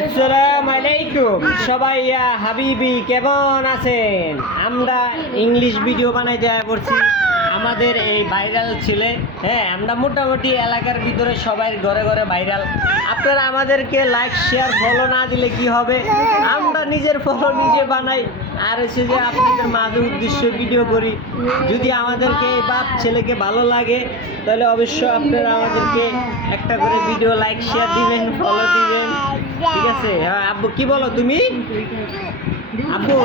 আসসালামু আলাইকুম সবাই, হাবিবি কেমন আছেন? আমরা ইংলিশ ভিডিও বানাই দেওয়া করছি আমাদের এই ভাইরাল ছেলে। হ্যাঁ, আমরা মোটামুটি এলাকার ভিতরে সবাই ঘরে ঘরে ভাইরাল। আপনারা আমাদেরকে লাইক শেয়ার ফলো না দিলে কি হবে? আমরা নিজের ফলো নিজে বানাই আর হচ্ছে যে আপনাদের মাঝে উদ্দেশ্য ভিডিও করি। যদি আমাদেরকে এই বাপ ছেলেকে ভালো লাগে তাহলে অবশ্যই আপনারা আমাদেরকে একটা করে ভিডিও লাইক শেয়ার দিবেন, ফলো দিবেন, ঠিক আছে? হ্যাঁ আব্বু, কি বলো তুমি? আব্বু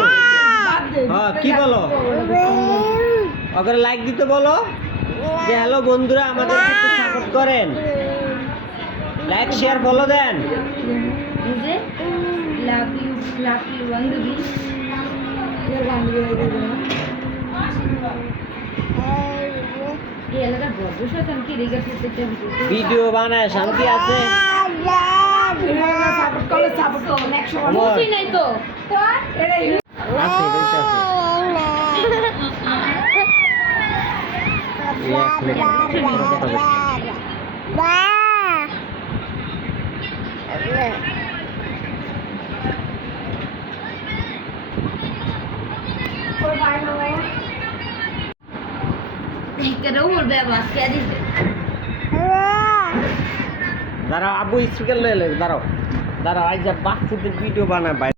হ্যাঁ কি বলো? ওকে লাইক দিতে বলো যে হ্যালো বন্ধুরা, আমাদের একটু সাপোর্ট করেন, লাইক শেয়ার ফলো দেন। ভিডিও বানায় শান্তি আছে? দাঁড়াও আব্বু, স্পিকার লয়ে দাঁড়াও দাঁড়াও, আজ বাচ্চাদের ভিডিও বানায়।